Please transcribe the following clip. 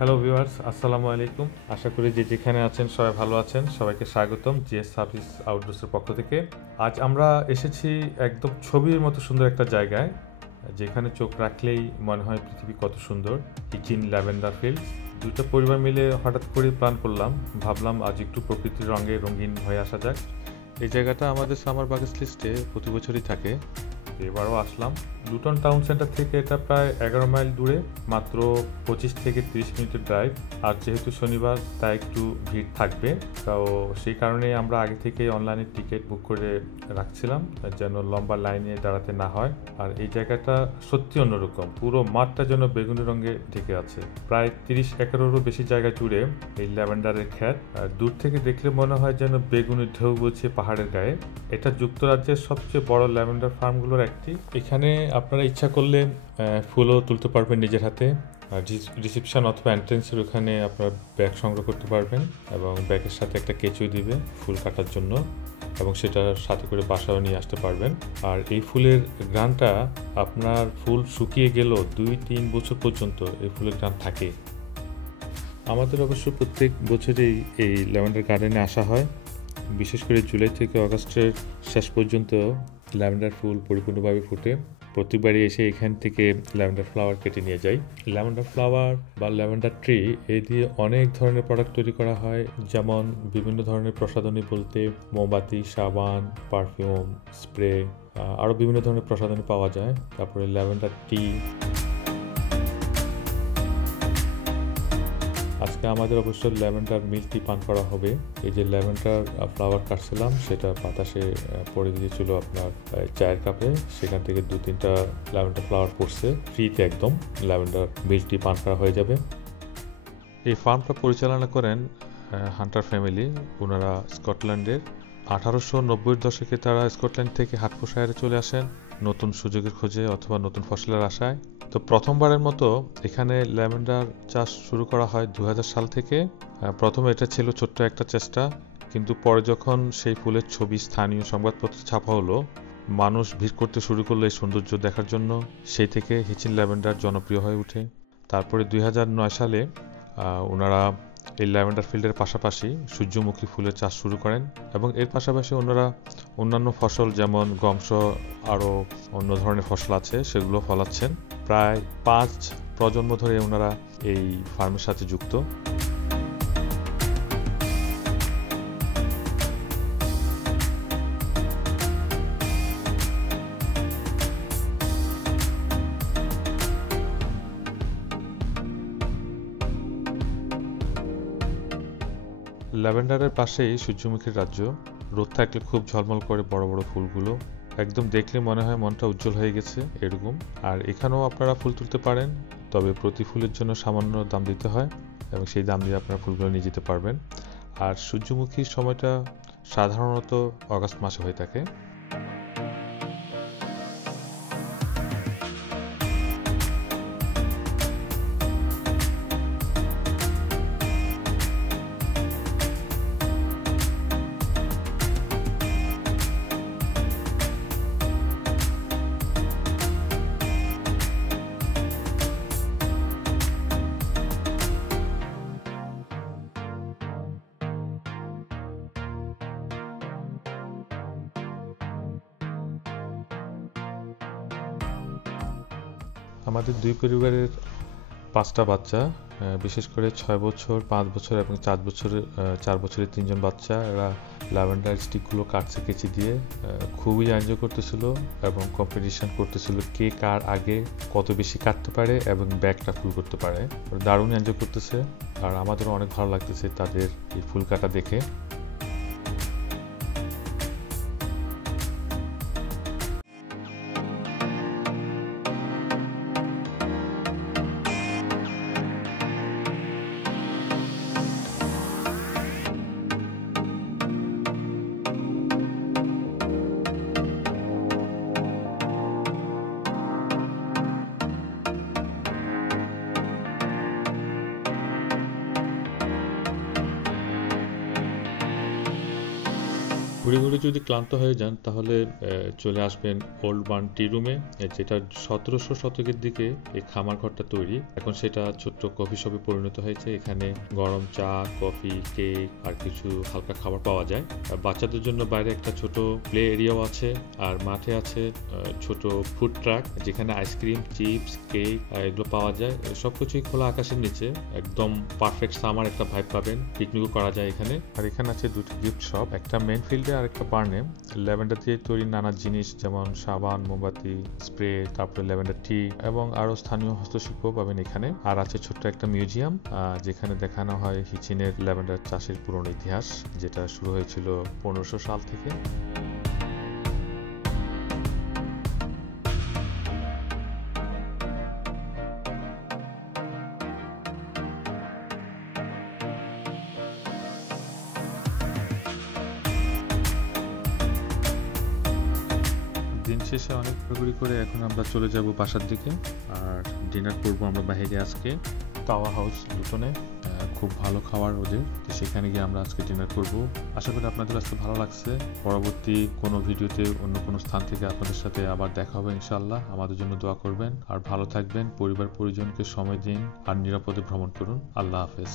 Hello viewers, আসসালামু আলাইকুম। আশা করি যে যেখানে আছেন সবাই ভালো আছেন। সবাইকে স্বাগতম জিএস সার্ভিস আউটডোরসের পক্ষ থেকে। আজ আমরা এসেছি একদম ছবির মতো সুন্দর একটা জায়গায়, যেখানে চোখ রাখলেই মনে হয় পৃথিবী কত সুন্দর। হিচিন ল্যাভেন্ডার ফিল্ডস। দুটো পরিবার মিলে হঠাৎ করে প্ল্যান করলাম, ভাবলাম আজ একটু প্রকৃতির রঙে রঙিন হয়ে আসা যাক। এই জায়গাটা আমাদের সামার বাগেস লিস্টে প্রতি বছরই থাকে, এবারও আসলাম। লুটন টাউন সেন্টার থেকে এটা প্রায় 11 মাইল দূরে, মাত্র 25 থেকে 30 মিনিটের ড্রাইভ। আর যেহেতু শনিবার তাই একটু ভিড় থাকবে, তো সেই কারণে আমরা আগে থেকে অনলাইনে টিকিট বুক করে রাখছিলাম, যেন লম্বা লাইনে দাঁড়াতে না হয়। আর এই জায়গাটা সত্যি অন্যরকম, পুরো মাঠটা যেন বেগুনি রঙে ঢেকে আছে। প্রায় 30 একরেরও বেশি জায়গা জুড়ে এই ল্যাভেন্ডারের ক্ষেত। আর দূর থেকে দেখলে মনে হয় যেন বেগুনি ঢেউ বইছে পাহাড়ের গায়ে। এটা যুক্তরাজ্যের সবচেয়ে বড় ল্যাভেন্ডার ফার্মগুলোর একটি। এখানে আপনারা ইচ্ছা করলে ফুলও তুলতে পারবেন নিজের হাতে। আর রিসেপশন অথবা এন্ট্রেন্সের ওখানে আপনার ব্যাগ সংগ্রহ করতে পারবেন, এবং ব্যাগের সাথে একটা কেঁচুই দিবে ফুল কাটার জন্য, এবং সেটার সাথে করে বাসাও নিয়ে আসতে পারবেন। আর এই ফুলের ঘ্রাণটা আপনার ফুল শুকিয়ে গেলেও 2-3 বছর পর্যন্ত এই ফুলের ঘ্রাণ থাকে। আমাদের অবশ্য প্রত্যেক বছরেই এই ল্যাভেন্ডার গার্ডেনে আসা হয়, বিশেষ করে জুলাই থেকে আগস্টের শেষ পর্যন্ত ল্যাভেন্ডার ফুল পরিপূর্ণভাবে ফুটে। প্রতিবারই এসে এখান থেকে ল্যাভেন্ডার ফ্লাওয়ার কেটে নিয়ে যাই। ল্যাভেন্ডার ফ্লাওয়ার বা ল্যাভেন্ডার ট্রি, এই দিয়ে অনেক ধরনের প্রোডাক্ট তৈরি করা হয়, যেমন বিভিন্ন ধরনের প্রসাধনী বলতে মোমবাতি, সাবান, পারফিউম, স্প্রে, আরও বিভিন্ন ধরনের প্রসাধনী পাওয়া যায়। তারপরে ল্যাভেন্ডার টি। আজকে আমাদের অবশ্য ল্যাভেন্ডার মিল্ক টি পান করা হবে। এই যে ল্যাভেন্ডার ফ্লাওয়ার কাটছিলাম, সেটা বাতাসে পড়ে গিয়েছিল আপনার চায়ের কাপে, সেখান থেকে 2-3টা ল্যাভেন্ডার ফ্লাওয়ার পড়ছে। ফ্রিতে একদম ল্যাভেন্ডার মিল্ক টি পান করা হয়ে যাবে। এই ফার্মটা পরিচালনা করেন হান্টার ফ্যামিলি। ওনারা স্কটল্যান্ডের। 1890-এর দশকে তারা স্কটল্যান্ড থেকে হার্টফোর্ডশায়ারে চলে আসেন নতুন সুযোগের খোঁজে অথবা নতুন ফসলের আশায়। তো প্রথমবারের মতো এখানে ল্যাভেন্ডার চাষ শুরু করা হয় 2000 সাল থেকে। প্রথমে এটা ছিল ছোট্ট একটা চেষ্টা, কিন্তু পরে যখন সেই ফুলের ছবি স্থানীয় সংবাদপত্রে ছাপা হলো, মানুষ ভিড় করতে শুরু করলো এই সৌন্দর্য দেখার জন্য। সেই থেকে হিচিন ল্যাভেন্ডার জনপ্রিয় হয়ে ওঠে। তারপরে 2009 সালে ওনারা এই ল্যাভেন্ডার ফিল্ডের পাশাপাশি সূর্যমুখী ফুলের চাষ শুরু করেন, এবং এর পাশাপাশি ওনারা অন্যান্য ফসল যেমন গমসহ আরও অন্য ধরনের ফসল আছে সেগুলো ফলাচ্ছেন। প্রায় 5 প্রজন্ম ধরে ওনারা এই ফার্মের সাথে যুক্ত। ল্যাভেন্ডারের পাশেই সূর্যমুখীর রাজ্য। রোদ থাকলে খুব ঝলমল করে বড় বড় ফুলগুলো, একদম দেখলে মনে হয় মনটা উজ্জ্বল হয়ে গেছে এরকম। আর এখানেও আপনারা ফুল তুলতে পারেন, তবে প্রতি ফুলের জন্য সামান্য দাম দিতে হয়, এবং সেই দাম দিয়ে আপনারা ফুলগুলো নিয়ে যেতে পারবেন। আর সূর্যমুখীর সময়টা সাধারণত অগাস্ট মাসে হয়ে থাকে। আমাদের দুই পরিবারের 5টা বাচ্চা, বিশেষ করে 6 বছর, 5 বছর এবং 4 বছরের 3জন বাচ্চা, এরা ল্যাভেন্ডার স্টিকগুলো কাটছে কেচি দিয়ে। খুবই এনজয় করতেছিল এবং কম্পিটিশন করতেছিল কে কার আগে কত বেশি কাটতে পারে এবং ব্যাগটা ফুল করতে পারে। দারুণ এনজয় করতেছে, আর আমাদেরও অনেক ভালো লাগতেছে তাদের এই ফুল কাটা দেখে। ঘুরে ঘুরে যদি ক্লান্ত হয়ে যান তাহলে চলে আসবেন ওল্ড বার্ন টি রুমে, যেটা 1700 শতকের দিকে এই খামার ঘরটা তৈরি। এখন সেটা ছোট্ট কফি শপে পরিণত হয়েছে। এখানে গরম চা, কফি, কেক আর কিছু হালকা খাবার পাওয়া যায়। বাচ্চাদের জন্য বাইরে একটা ছোট প্লে এরিয়াও আছে, আর মাঠে আছে ছোট ফুড ট্রাক, যেখানে আইসক্রিম, চিপস, কেক এগুলো পাওয়া যায়। সবকিছুই খোলা আকাশের নিচে, একদম পারফেক্ট সামার একটা ভাইব পাবেন। পিকনিকও করা যায় এখানে। আর এখানে আছে দুটি গিফট শপ, একটা মেন ফিল্ডে আর একটা বার্নে। ল্যাভেন্ডার দিয়ে তৈরি নানা জিনিস যেমন সাবান, মোমবাতি, স্প্রে, তারপরে ল্যাভেন্ডার টি এবং আরো স্থানীয় হস্তশিল্প পাবেন এখানে। আর আছে ছোট্ট একটা মিউজিয়াম, যেখানে দেখানো হয় হিচিনের ল্যাভেন্ডার চাষের পুরনো ইতিহাস, যেটা শুরু হয়েছিল 1500 সাল থেকে। দিন শেষে অনেক ঘোরাঘুরি করে এখন আমরা চলে যাব বাসার দিকে, আর ডিনার করবো আমরা বাইরে আজকে টাওয়ার হাউস লুটনে। খুব ভালো খাবার ওদের, তো সেখানে গিয়ে আমরা আজকে ডিনার করব। আশা করি আপনাদের আজকে ভালো লাগছে। পরবর্তী কোনো ভিডিওতে অন্য কোনো স্থান থেকে আপনাদের সাথে আবার দেখা হবে ইনশাআল্লাহ। আমাদের জন্য দোয়া করবেন আর ভালো থাকবেন। পরিবার পরিজনকে সময় দিন আর নিরাপদে ভ্রমণ করুন। আল্লাহ হাফেজ।